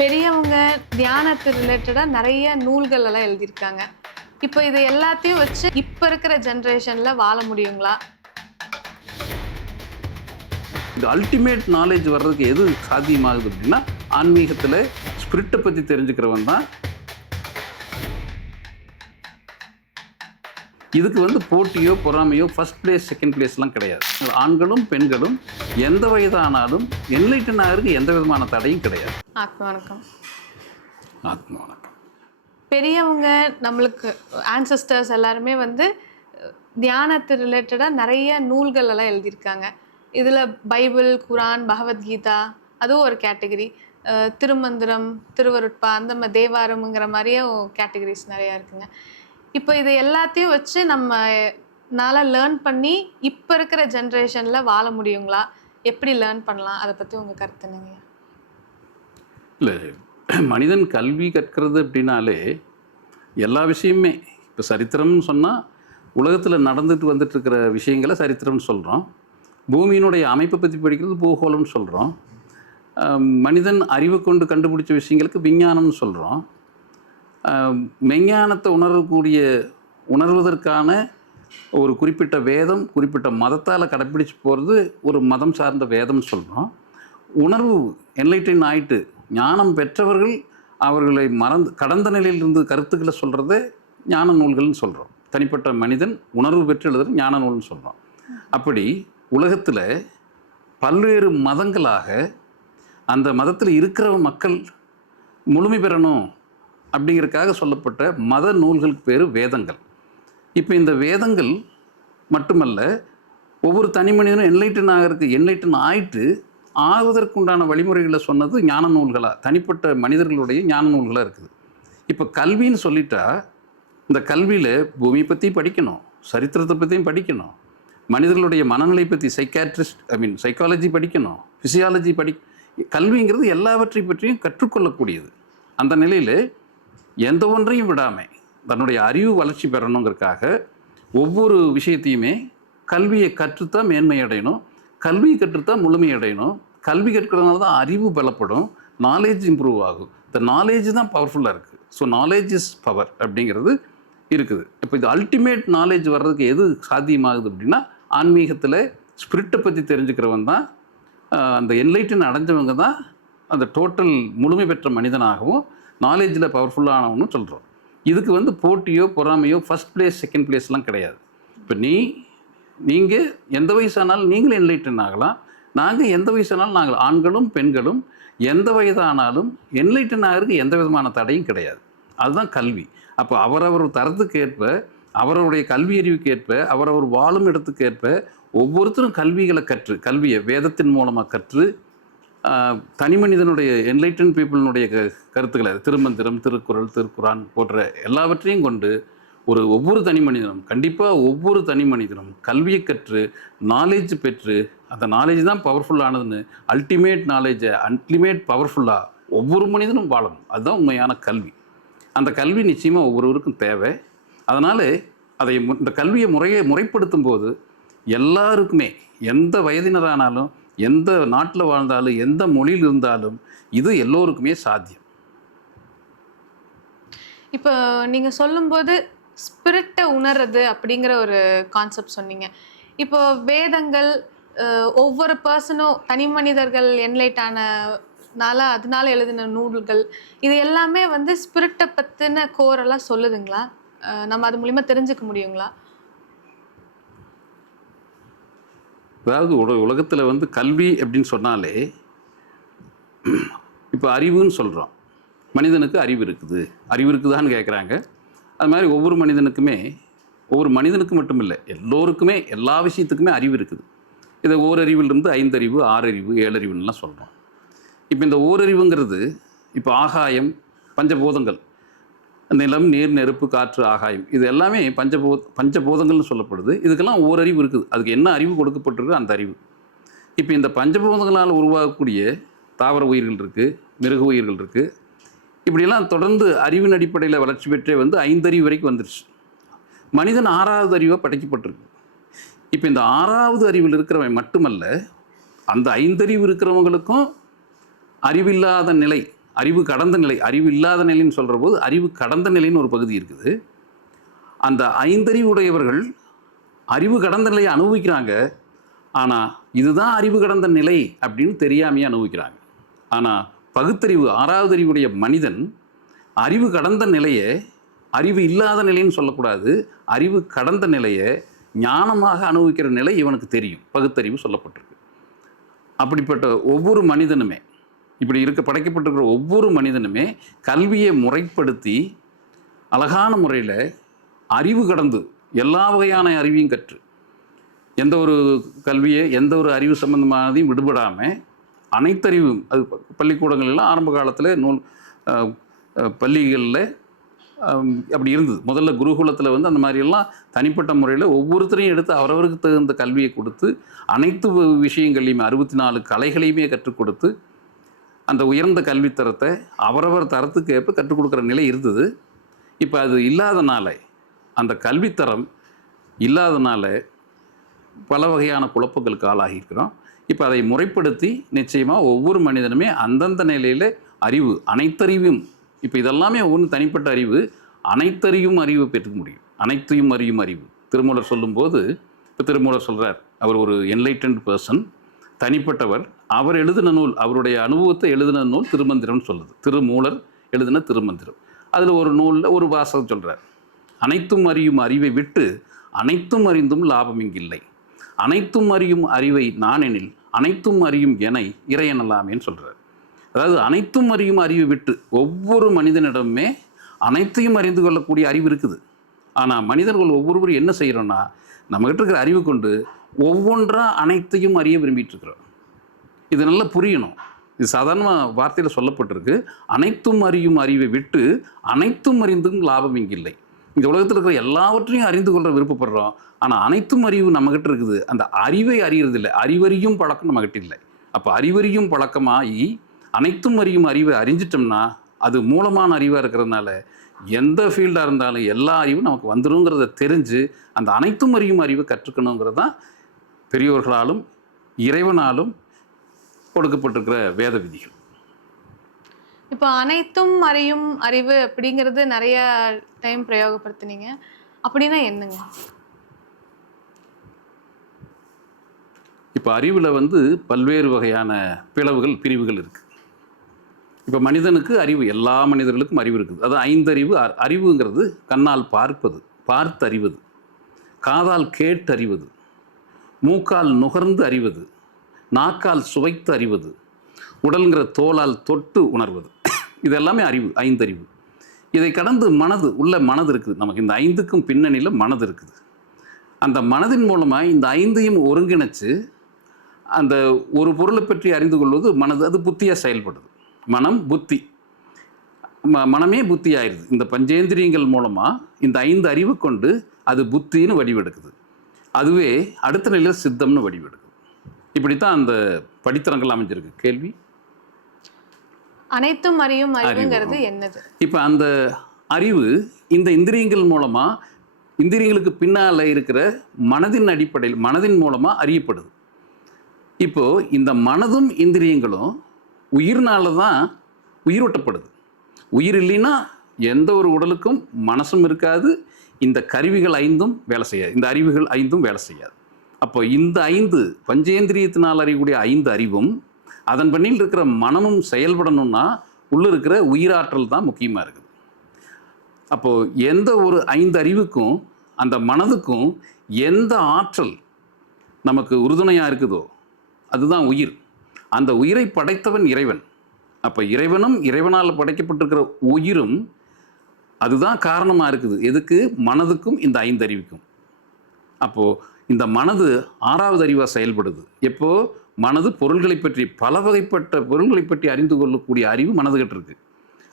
பெரியவங்க தியானத்து ரிலேட்டடாக நிறைய நூல்கள் எல்லாம் எழுதியிருக்காங்க. இப்போ இது எல்லாத்தையும் வச்சு இப்போ இருக்கிற ஜென்ரேஷனில் வாழ முடியுங்களா? இந்த அல்டிமேட் நாலேஜ் வர்றதுக்கு எது சாத்தியமாகுது அப்படின்னா ஆன்மீகத்தில் ஸ்பிரிட்டை பற்றி தெரிஞ்சுக்கிறவன் தான் இதுக்கு வந்து போட்டியோ பொறாமையோ ஃபர்ஸ்ட் பிளேஸ் செகண்ட் பிளேஸ்லாம் கிடையாது. ஆண்களும் பெண்களும் எந்த வயதானாலும் என்லைட்டன் ஆகிறதுக்கு எந்த விதமான தடையும் கிடையாது. ஆத்ம வணக்கம். ஆத்ம வணக்கம். பெரியவங்க நம்மளுக்கு ஆன்சஸ்டர்ஸ் எல்லாருமே வந்து தியானத்து ரிலேட்டடாக நிறைய நூல்கள் எல்லாம் எழுதியிருக்காங்க. இதில் பைபிள் குரான் பகவத்கீதா அதுவும் ஒரு கேட்டகரி திருமந்திரம் திருவருட்பா அந்த மாதிரி தேவாரம்ங்கிற மாதிரியும் கேட்டகரிஸ் நிறையா இருக்குங்க. இப்போ இது எல்லாத்தையும் வச்சு நம்ம நால லேர்ன் பண்ணி இப்போ இருக்கிற ஜென்ரேஷனில் வாழ முடியுங்களா? எப்படி லேர்ன் பண்ணலாம்? அதை பற்றி உங்கள் கருத்து என்னங்க? இல்லை மனிதன் கல்வி கற்கிறது அப்படின்னாலே எல்லா விஷயமுமே. இப்போ சரித்திரம்னு சொன்னால் உலகத்தில் நடந்துட்டு வந்துட்டுருக்கிற விஷயங்களை சரித்திரம்னு சொல்கிறோம் பூமியினுடைய அமைப்பை பற்றி படிக்கிறது பூகோளம்னு சொல்கிறோம் மனிதன் அறிவை கொண்டு கண்டுபிடிச்ச விஷயங்களுக்கு விஞ்ஞானம்னு சொல்கிறோம் மெஞ்ஞானத்தை உணரக்கூடிய உணர்வதற்கான ஒரு குறிப்பிட்ட வேதம் குறிப்பிட்ட மதத்தால் கடைப்பிடிச்சு போகிறது ஒரு மதம் சார்ந்த வேதம்னு சொல்கிறோம் உணர்வு என்லைட்டின் ஆயிட்டு ஞானம் பெற்றவர்கள் அவர்களை மறந்து கடந்த நிலையிலிருந்து கருத்துக்களை சொல்கிறத ஞான நூல்கள்னு சொல்கிறோம் தனிப்பட்ட மனிதன் உணர்வு பெற்று எழுதுகிற ஞான நூல்னு சொல்கிறோம் அப்படி உலகத்தில் பல்வேறு மதங்களாக அந்த மதத்தில் இருக்கிற மக்கள் முழுமை பெறணும் அப்படிங்கிறதுக்காக சொல்லப்பட்ட மத நூல்களுக்கு பேர் வேதங்கள். இப்போ இந்த வேதங்கள் மட்டுமல்ல ஒவ்வொரு தனி மனிதனும் என்லைட்டன் ஆகிறதுக்கு என்லைட்டன் ஆயிட்டு ஆகுவதற்குண்டான வழிமுறைகளை சொன்னது ஞான நூல்களாக தனிப்பட்ட மனிதர்களுடைய ஞான நூல்களாக இருக்குது. இப்போ கல்வின்னு சொல்லிட்டா இந்த கல்வியில் பூமியை பற்றி படிக்கணும் சரித்திரத்தை பற்றியும் படிக்கணும் மனிதர்களுடைய மனநிலை பற்றி சைக்காட்ரிஸ்ட் ஐ மீன் சைக்காலஜி படிக்கணும் ஃபிசியாலஜி படி கல்விங்கிறது எல்லாவற்றை பற்றியும் கற்றுக்கொள்ளக்கூடியது. அந்த நிலையில் எந்த ஒன்றையும் விடாமல் தன்னுடைய அறிவு வளர்ச்சி பெறணுங்கிறதுக்காக ஒவ்வொரு விஷயத்தையுமே கல்வியை கற்றுத்தான் மேன்மை அடையணும். கல்வி கற்றுத்தான் முழுமை அடையணும். கல்வி கற்கிறதுனால தான் அறிவு பலப்படும். நாலேஜ் இம்ப்ரூவ் ஆகும். இந்த நாலேஜ் தான் பவர்ஃபுல்லாக இருக்குது ஸோ நாலேஜ் இஸ் பவர் அப்படிங்கிறது இருக்குது. இப்போ இது அல்டிமேட் நாலேஜ் வர்றதுக்கு எது சாத்தியமாகுது அப்படின்னா ஆன்மீகத்தில் ஸ்பிரிட்டை பற்றி தெரிஞ்சுக்கிறவன் தான் அந்த என்லைட்டன் அடைஞ்சவங்க தான் அந்த டோட்டல் முழுமை பெற்ற மனிதனாகவும் நாலேஜில் பவர்ஃபுல்லானவனும் சொல்கிறோம் இதுக்கு வந்து போட்டியோ பொறாமையோ ஃபர்ஸ்ட் பிளேஸ் செகண்ட் பிளேஸ்லாம் கிடையாது. இப்போ நீ நீங்கள் எந்த வயசானாலும் நீங்களும் என்லைட்டன் ஆகலாம். நாங்கள் எந்த வயசானாலும் நாங்கள் ஆண்களும் பெண்களும் எந்த வயதானாலும் என்லைட்டன் ஆகிறதுக்கு எந்த விதமான தடையும் கிடையாது. அதுதான் கல்வி. அப்போ அவரவர் தரத்துக்கு ஏற்ப அவரவருடைய கல்வி அறிவுக்கு ஏற்ப அவரவர் வாழும் இடத்துக்கு ஏற்ப ஒவ்வொருத்தரும் கல்விகளை கற்று கல்வியை வேதத்தின் மூலமாக கற்று தனி மனிதனுடைய என்லைட்டன் பீப்புளினுடைய க கருத்துக்களை திருமந்திரம் திருக்குறள் திருக்குறான் போன்ற எல்லாவற்றையும் கொண்டு ஒரு ஒவ்வொரு தனி மனிதனும் கண்டிப்பாக ஒவ்வொரு தனி மனிதனும் கல்வியை கற்று நாலேஜ் பெற்று அந்த நாலேஜ் தான் பவர்ஃபுல்லானதுன்னு அல்டிமேட் நாலேஜை அல்டிமேட் பவர்ஃபுல்லாக ஒவ்வொரு மனிதனும் வாழணும். அதுதான் உண்மையான கல்வி. அந்த கல்வி நிச்சயமாக ஒவ்வொருவருக்கும் தேவை. அதனால் அதை இந்த கல்வியை முறையை முறைப்படுத்தும் போது எல்லாருக்குமே எந்த வயதினரானாலும் எந்த நாட்டில் வாழ்ந்தாலும் எந்த மொழியில் இருந்தாலும் இது எல்லோருக்குமே சாத்தியம். இப்போ நீங்கள் சொல்லும்போது ஸ்பிரிட்டை உணர்றது அப்படிங்கிற ஒரு கான்செப்ட் சொன்னீங்க. இப்போ வேதங்கள் ஒவ்வொரு பர்சனும் தனி மனிதர்கள் என்லைட் ஆனனால அதனால எழுதின நூல்கள் இது எல்லாமே வந்து ஸ்பிரிட்டை பற்றின கோரெல்லாம் சொல்லுதுங்களா? நம்ம அது மூலிமா தெரிஞ்சுக்க முடியுங்களா? அதாவது உல உலகத்தில் வந்து கல்வி அப்படின்னு சொன்னாலே இப்போ அறிவுன்னு சொல்கிறோம் மனிதனுக்கு அறிவு இருக்குது. அறிவு இருக்குதான்னு கேட்குறாங்க அது மாதிரி ஒவ்வொரு மனிதனுக்குமே ஒவ்வொரு மனிதனுக்கு மட்டும் இல்லை எல்லோருக்குமே எல்லா விஷயத்துக்குமே அறிவு இருக்குது. இதை ஓரறிவிலிருந்து ஐந்தறிவு ஆறறிவு ஏழறிவுன்னெலாம் சொல்கிறோம் இப்போ இந்த ஓரறிவுங்கிறது இப்போ ஆகாயம் பஞ்சபூதங்கள் நிலம் நீர் நெருப்பு காற்று ஆகாயம். இது எல்லாமே பஞ்சபூ பஞ்சபூதங்கள்னு சொல்லப்படுது. இதுக்கெல்லாம் ஓரறிவு இருக்குது. அதுக்கு என்ன அறிவு கொடுக்கப்பட்டிருக்கு அந்த அறிவு. இப்போ இந்த பஞ்சபூதங்களால் உருவாகக்கூடிய தாவர உயிர்கள் இருக்குது மிருக உயிர்கள் இருக்குது இப்படியெல்லாம் தொடர்ந்து அறிவின் அடிப்படையில் வளர்ச்சி பெற்றே வந்து ஐந்தறிவு வரைக்கும் வந்துருச்சு. மனிதன் ஆறாவது அறிவாக படைக்கப்பட்டிருக்கு. இப்போ இந்த ஆறாவது அறிவில் இருக்கிறவன் மட்டுமல்ல அந்த ஐந்தறிவு இருக்கிறவங்களுக்கும் அறிவில்லாத நிலை அறிவு கடந்த நிலை அறிவு இல்லாத நிலைன்னு சொல்கிற போது அறிவு கடந்த நிலைன்னு ஒரு பகுதி இருக்குது. அந்த ஐந்தறிவு உடையவர்கள் அறிவு கடந்த நிலையை அனுபவிக்கிறாங்க. ஆனால் இதுதான் அறிவு கடந்த நிலை அப்படின்னு தெரியாமையே அனுபவிக்கிறாங்க. ஆனால் பகுத்தறிவு ஆறாவது அறிவுடைய மனிதன் அறிவு கடந்த நிலையை அறிவு இல்லாத நிலைன்னு சொல்லக்கூடாது அறிவு கடந்த நிலையை ஞானமாக அனுபவிக்கிற நிலை இவனுக்கு தெரியும். பகுத்தறிவு சொல்லப்பட்டிருக்கு. அப்படிப்பட்ட ஒவ்வொரு மனிதனுமே இப்படி இருக்க படைக்கப்பட்டிருக்கிற ஒவ்வொரு மனிதனுமே கல்வியை முறைப்படுத்தி அழகான முறையில் அறிவு கடந்து எல்லா வகையான அறிவையும் கற்று எந்த ஒரு கல்வியை எந்த ஒரு அறிவு சம்பந்தமானதையும் விடுபடாமல் அனைத்தறிவும் அது பள்ளிக்கூடங்கள்லாம் ஆரம்ப காலத்தில் நூல் பள்ளிகளில் அப்படி இருந்தது. முதல்ல குருகுலத்தில் வந்து அந்த மாதிரியெல்லாம் தனிப்பட்ட முறையில் ஒவ்வொருத்தரையும் எடுத்து அவரவருக்கு தகுந்த கல்வியை கொடுத்து அனைத்து விஷயங்களையுமே அறுபத்தி நாலு கலைகளையுமே கற்றுக் கொடுத்து அந்த உயர்ந்த கல்வித்தரத்தை அவரவர் தரத்துக்கு ஏற்ப கற்றுக் கொடுக்குற நிலை இருந்தது. இப்போ அது இல்லாதனால அந்த கல்வித்தரம் இல்லாதனால பல வகையான குழப்பங்களுக்கு ஆளாகியிருக்கிறோம். இப்போ அதை முறைப்படுத்தி நிச்சயமாக ஒவ்வொரு மனிதனுமே அந்தந்த நிலையில் அறிவு அனைத்தறிவும் இப்போ இதெல்லாமே ஒன்று தனிப்பட்ட அறிவு அனைத்தறியும் அறிவு பெற்றுக்க முடியும். அனைத்தையும் அறியும் அறிவு. திருமூலர் சொல்லும்போது இப்போ திருமூலர் சொல்கிறார் அவர் ஒரு என்லைட்டன்ட் பர்சன் தனிப்பட்டவர் அவர் எழுதின நூல் அவருடைய அனுபவத்தை எழுதின நூல் திருமந்திரம்னு சொல்லுது திருமூலர் எழுதின திருமந்திரம். அதில் ஒரு நூலில் ஒரு வாசகம் சொல்கிறார் அனைத்தும் அறியும் அறிவை விட்டு அனைத்தும் அறிந்தும் லாபம் இங்கில்லை. அனைத்தும் அறியும் அறிவை நானெனில் அனைத்தும் அறியும் என இறையனலாமேன்னு சொல்கிறார் அதாவது அனைத்தும் அறியும் அறிவை விட்டு ஒவ்வொரு மனிதனிடமே அனைத்தையும் அறிந்து கொள்ளக்கூடிய அறிவு இருக்குது. ஆனால் மனிதர்கள் ஒவ்வொருவரும் என்ன செய்கிறோன்னா நம்மகிட்ட இருக்கிற அறிவு கொண்டு ஒவ்வொன்றாக அனைத்தையும் அறிய விரும்பிட்டு இருக்கிறோம் இது நல்லா புரியணும். இது சாதாரணமாக வார்த்தையில் சொல்லப்பட்டிருக்கு. அனைத்தும் அறியும் அறிவை விட்டு அனைத்தும் அறிந்தும் லாபம் இங்கில்லை. இந்த உலகத்தில் இருக்கிற எல்லாவற்றையும் அறிந்து கொள்ள விருப்பப்படுறோம். ஆனால் அனைத்தும் அறிவு நம்மகிட்ட இருக்குது. அந்த அறிவை அறியறதில்லை. அறிவறியும் பழக்கம் நம்மகிட்ட இல்லை. அப்போ அறிவறியும் பழக்கமாகி அனைத்தும் அறியும் அறிவை அறிஞ்சிட்டோம்னா அது மூலமான அறிவாக இருக்கிறதுனால எந்த ஃபீல்டாக இருந்தாலும் எல்லா அறிவும் நமக்கு வந்துடுங்கிறத தெரிஞ்சு அந்த அனைத்தும் அறியும் அறிவை கற்றுக்கணுங்கிறது தான் பெரியோர்களாலும் இறைவனாலும் கொடுக்கப்பட்டிருக்கிற வேத விதிகள். இப்போ அனைத்தும் அறியும் அறிவு அப்படிங்கிறது நிறைய டைம் பிரயோகப்படுத்துனீங்க. அப்படின்னா என்னங்க? இப்போ அறிவில் வந்து பல்வேறு வகையான பிளவுகள் பிரிவுகள் இருக்குது இப்போ மனிதனுக்கு அறிவு எல்லா மனிதர்களுக்கும் அறிவு இருக்குது. அது ஐந்தறிவு அறிவுங்கிறது கண்ணால் பார்ப்பது பார்த்து அறிவது காதால் கேட்டு அறிவது மூக்கால் நுகர்ந்து அறிவது நாக்கால் சுவைத்து அறிவது உடல்ங்கிற தோலால் தொட்டு உணர்வது. இது எல்லாமே அறிவு ஐந்தறிவு. இதை கடந்து மனது உள்ள மனது இருக்குது. நமக்கு இந்த ஐந்துக்கும் பின்னணியில் மனது இருக்குது. அந்த மனதின் மூலமாக இந்த ஐந்தையும் ஒருங்கிணைச்சு அந்த ஒரு பொருளை பற்றி அறிந்து கொள்வது மனது அது புத்தியாக செயல்படுது. மனம் புத்தி. ம மனமே புத்தி ஆயிடுது இந்த பஞ்சேந்திரியங்கள் மூலமாக இந்த ஐந்து அறிவு கொண்டு அது புத்தின்னு வடிவெடுக்குது. அதுவே அடுத்த நிலையில் சித்தம்னு வடிவெடுக்குது இப்படித்தான் அந்த படித்தரங்கள் அமைஞ்சிருக்கு. கேள்வி? அனைத்தும் அறியும் அறிவுங்கிறது என்னது? இப்போ அந்த அறிவு இந்த இந்திரியங்கள் மூலமாக இந்திரியங்களுக்கு பின்னால் இருக்கிற மனதின் அடிப்படையில் மனதின் மூலமாக அறியப்படுது. இப்போ இந்த மனதும் இந்திரியங்களும் உயிர்னால தான் உயிரூட்டப்படுது. உயிர் இல்லைன்னா எந்த ஒரு உடலுக்கும் மனசும் இருக்காது இந்த கருவிகள் ஐந்தும் வேலை செய்யாது. இந்த அறிவுகள் ஐந்தும் வேலை செய்யாது. அப்போ இந்த ஐந்து பஞ்சேந்திரியத்தினால் அறியக்கூடிய ஐந்து அறிவும் அதன் பண்ணியில் இருக்கிற மனமும் செயல்படணும்னா உள்ளே இருக்கிற உயிராற்றல் தான் முக்கியமாக இருக்குது. அப்போது எந்த ஒரு ஐந்து அறிவுக்கும் அந்த மனதுக்கும் எந்த ஆற்றல் நமக்கு உறுதுணையாக இருக்குதோ அதுதான் உயிர். அந்த உயிரை படைத்தவன் இறைவன். அப்போ இறைவனும் இறைவனால் படைக்கப்பட்டிருக்கிற உயிரும் அதுதான் காரணமாக இருக்குது. எதுக்கு? மனதுக்கும் இந்த ஐந்தறிவுக்கும். அப்போது இந்த மனது ஆறாவது அறிவாக செயல்படுது. எப்போது மனது பொருள்களை பற்றி பல வகைப்பட்ட பொருள்களை பற்றி அறிந்து கொள்ளக்கூடிய அறிவு மனதுகிட்ட இருக்கு.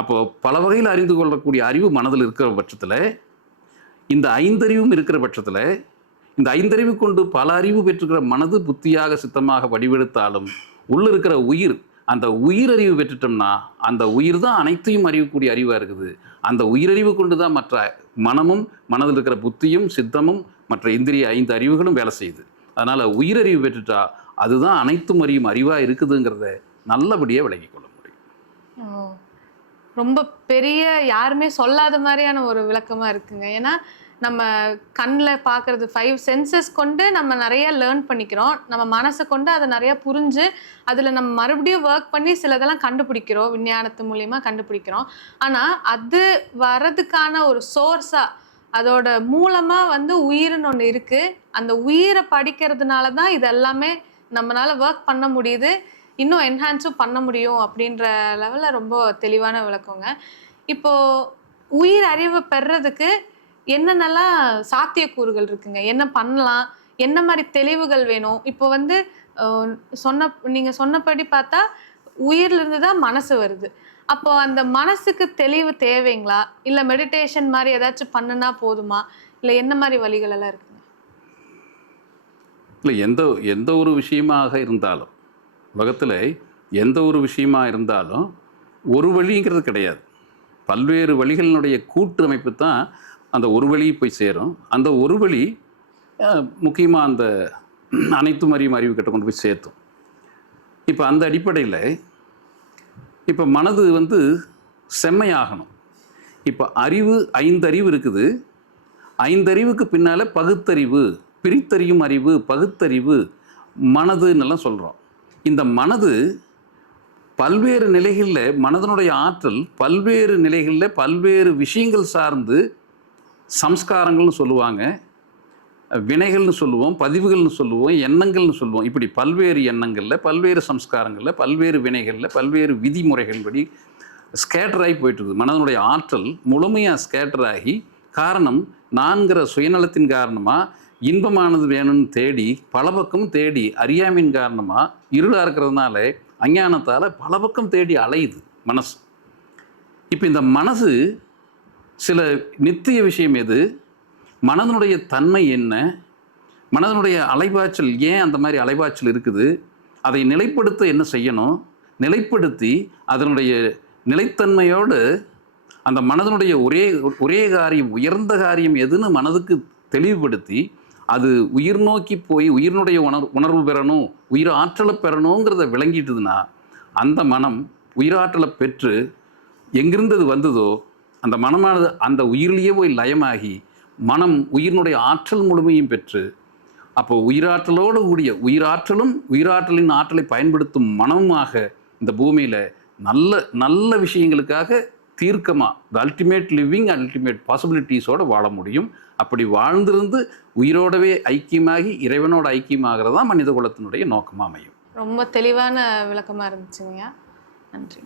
அப்போது பல வகையில் அறிந்து கொள்ளக்கூடிய அறிவு மனதில் இருக்கிற பட்சத்தில் இந்த ஐந்தறிவும் இருக்கிற பட்சத்தில் இந்த ஐந்தறிவு கொண்டு பல அறிவு பெற்றுக்கிற மனது புத்தியாக சித்தமாக வடிவெடுத்தாலும் உள்ளே இருக்கிற உயிர் அந்த உயிரறிவு பெற்றுட்டோம்னா அந்த உயிர் தான் அனைத்தையும் அறியக்கூடிய அறிவாக இருக்குது. அந்த உயிரறிவு கொண்டு தான் மற்ற மனமும் மனதில் இருக்கிற புத்தியும் சித்தமும் மற்ற இந்திரிய ஐந்து அறிவுகளும் வேலை செய்யுது. அதனால் உயிரறிவு பெற்றுட்டா அதுதான் அனைத்தும் அறியும் அறிவாக இருக்குதுங்கிறத நல்லபடியாக விளங்கி கொள்ள முடியும். ரொம்ப பெரிய யாருமே சொல்லாத மாதிரியான ஒரு விளக்கமா இருக்குங்க. ஏன்னா நம்ம கண்ணில் பார்க்குறது ஃபைவ் சென்சஸ் கொண்டு நம்ம நிறைய லேர்ன் பண்ணிக்கிறோம். நம்ம மனசை கொண்டு அதை நிறையா புரிஞ்சு அதில் நம்ம மறுபடியும் ஒர்க் பண்ணி சிலதெல்லாம் கண்டுபிடிக்கிறோம். விஞ்ஞானத்து மூலியமா கண்டுபிடிக்கிறோம். ஆனால் அது வர்றதுக்கான ஒரு சோர்ஸாக அதோட மூலமாக வந்து உயிர்னு ஒன்று இருக்குது அந்த உயிரை படிக்கிறதுனால தான் இது எல்லாமே நம்மளால ஒர்க் பண்ண முடியுது. இன்னும் என்ஹான்ஸும் பண்ண முடியும் அப்படின்ற லெவலில் ரொம்ப தெளிவான விளக்கங்க. இப்போ உயிர் அறிவு பெறதுக்கு என்னென்னலாம் சாத்தியக்கூறுகள் இருக்குங்க? என்ன பண்ணலாம்? என்ன மாதிரி தெளிவுகள் வேணும்? இப்போ வந்து சொன்ன நீங்கள் சொன்னபடி பார்த்தா உயிர்லேருந்து தான் மனசு வருது. அப்போ அந்த மனசுக்கு தெளிவு தேவைங்களா? இல்லை மெடிடேஷன் மாதிரி ஏதாச்சும் பண்ணுனா போதுமா? இல்லை என்ன மாதிரி வழிகள் எல்லாம் இருக்குங்க? இல்லை எந்த எந்த ஒரு விஷயமாக இருந்தாலும் உலகத்தில் எந்த ஒரு விஷயமா இருந்தாலும் ஒரு வழிங்கிறது கிடையாது. பல்வேறு வழிகளினுடைய கூட்டு அமைப்பு தான் அந்த ஒரு வழி போய் சேரும். அந்த ஒரு வழி முக்கியமாக அந்த அனைத்து அறியும் அறிவு கிட்ட கொண்டு போய் சேர்த்தும். இப்போ அந்த அடிப்படையில் இப்போ மனது வந்து செம்மையாகணும். இப்போ அறிவு ஐந்தறிவு இருக்குது. ஐந்தறிவுக்கு பின்னால் பகுத்தறிவு பிரித்தறியும் அறிவு பகுத்தறிவு மனதுன்னெல்லாம் சொல்கிறோம் இந்த மனது பல்வேறு நிலைகளில் மனதனுடைய ஆற்றல் பல்வேறு நிலைகளில் பல்வேறு விஷயங்கள் சார்ந்து சம்ஸ்காரங்கள்னு சொல்லுவாங்க வினைகள்னு சொல்லுவோம் பதிவுகள்னு சொல்லுவோம் எண்ணங்கள்னு சொல்லுவோம். இப்படி பல்வேறு எண்ணங்களில் பல்வேறு சம்ஸ்காரங்களில் பல்வேறு வினைகளில் பல்வேறு விதிமுறைகள் படி ஸ்கேட்டர் போயிட்டு இருக்குது மனதனுடைய ஆற்றல் முழுமையாக ஸ்கேட்டர் ஆகி காரணம் நான்கிற சுயநலத்தின் காரணமாக இன்பமானது வேணும்னு தேடி பல பக்கம் தேடி அறியாமையின் காரணமாக இருளாக இருக்கிறதுனால அஞ்ஞானத்தால் பல பக்கம் தேடி அலையுது மனசு. இப்போ இந்த மனசு சில நித்திய விஷயம் எது? மனதனுடைய தன்மை என்ன? மனதனுடைய அலைபாய்ச்சல் ஏன் அந்த மாதிரி அலைபாய்ச்சல் இருக்குது? அதை நிலைப்படுத்த என்ன செய்யணும்? நிலைப்படுத்தி அதனுடைய நிலைத்தன்மையோடு அந்த மனதனுடைய ஒரே ஒரே காரியம் உயர்ந்த காரியம் எதுன்னு மனதுக்கு தெளிவுபடுத்தி அது உயிர் நோக்கி போய் உயிரினுடைய உணர் உணர்வு பெறணும் உயிர் ஆற்றலை பெறணுங்கிறத விளங்கிட்டுதுன்னா அந்த மனம் உயிராற்றலை பெற்று எங்கிருந்தது வந்ததோ அந்த மனமானது அந்த உயிரிலேயே போய் லயமாகி மனம் உயிரினுடைய ஆற்றல் முழுமையும் பெற்று அப்போ உயிராற்றலோடு கூடிய உயிராற்றலும் உயிராற்றலின் ஆற்றலை பயன்படுத்தும் மனமுமாக இந்த பூமியில் நல்ல நல்ல விஷயங்களுக்காக தீர்க்கமாக த அல்டிமேட் லிவிங் அல்டிமேட் பாசிபிலிட்டிஸோடு வாழ முடியும். அப்படி வாழ்ந்திருந்து உயிரோடவே ஐக்கியமாகி இறைவனோட ஐக்கியமாகிறது தான் மனித குலத்தினுடைய நோக்கமாக அமையும். ரொம்ப தெளிவான விளக்கமாக இருந்துச்சுங்க நன்றி.